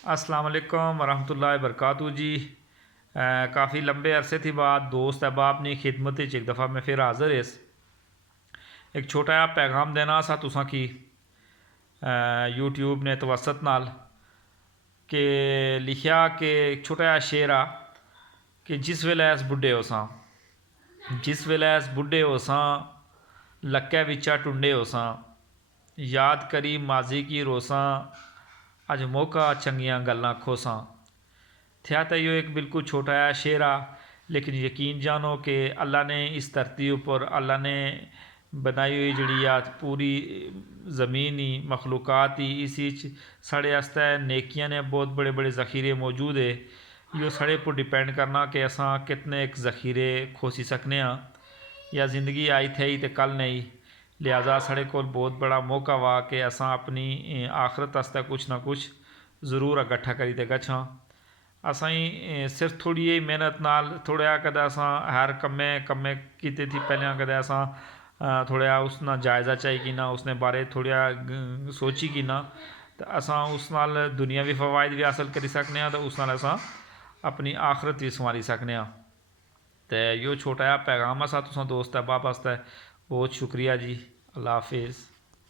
अस्सलाम वालेकुम वरहमतुल्लाहि वबरकातुहू जी। काफ़ी लंबे अरसे थी बाद दोस्त अहबाब अपनी खिदमत एक दफ़ा मैं फिर हाज़र इस एक छोटा जहा पैगाम देना सा तुसां की यूट्यूब ने तवसत नाल कि लिखिया कि एक छोटा जहा शेर आ कि जिस वेले अस बुढ़े होसां जिस वेले अस बुढ़े होसां लक्कै बिच्चा टुंडे होसां याद करी माजी की रोसां अज मौका चंगियां गल्लां खोसां। था तो यो एक बिल्कुल छोटा जहा शेर आ लेकिन यकीन जानो कि अल्लाह ने इस धरती उपर अल्लाह ने बनाई हुई जिहड़ी आ पूरी ज़मीन ही मखलूकात ही इस साढ़े आस्ते नेकियां ने बहुत बड़े बड़े ज़ख़ीरे मौजूद है। यो साढ़े पर डिपेंड करना कि असां कितने एक ज़ख़ीरे खोसी सकने या ज़िंदगी आई थी तो कल नहीं, लिहाजा साढ़े कोल बहुत बड़ा मौका वा कि असां अपनी आखरत आस्ते कुछ ना कुछ ज़रूर इकट्ठा करी ते गच्छां। असां सिर्फ थोड़ी जी मेहनत नाल थोड़ा जहा कदें असां हर कम्मे कीते थी पहले कदें असां थोड़ा जहा उसना जायज़ा चाही कीना उसने बारे थोड़ा सोची कीना तो असां उस नाल दुनियावी फ़वायद भी हासिल करी सकने तो उस नाल असां अपनी आखरत भी संवारी सकने। तो यो छोटा जहा पैगाम सा तुसां दोस्त अहबाब आस्ते। बहुत शुक्रिया जी। अल्लाह हाफिज़।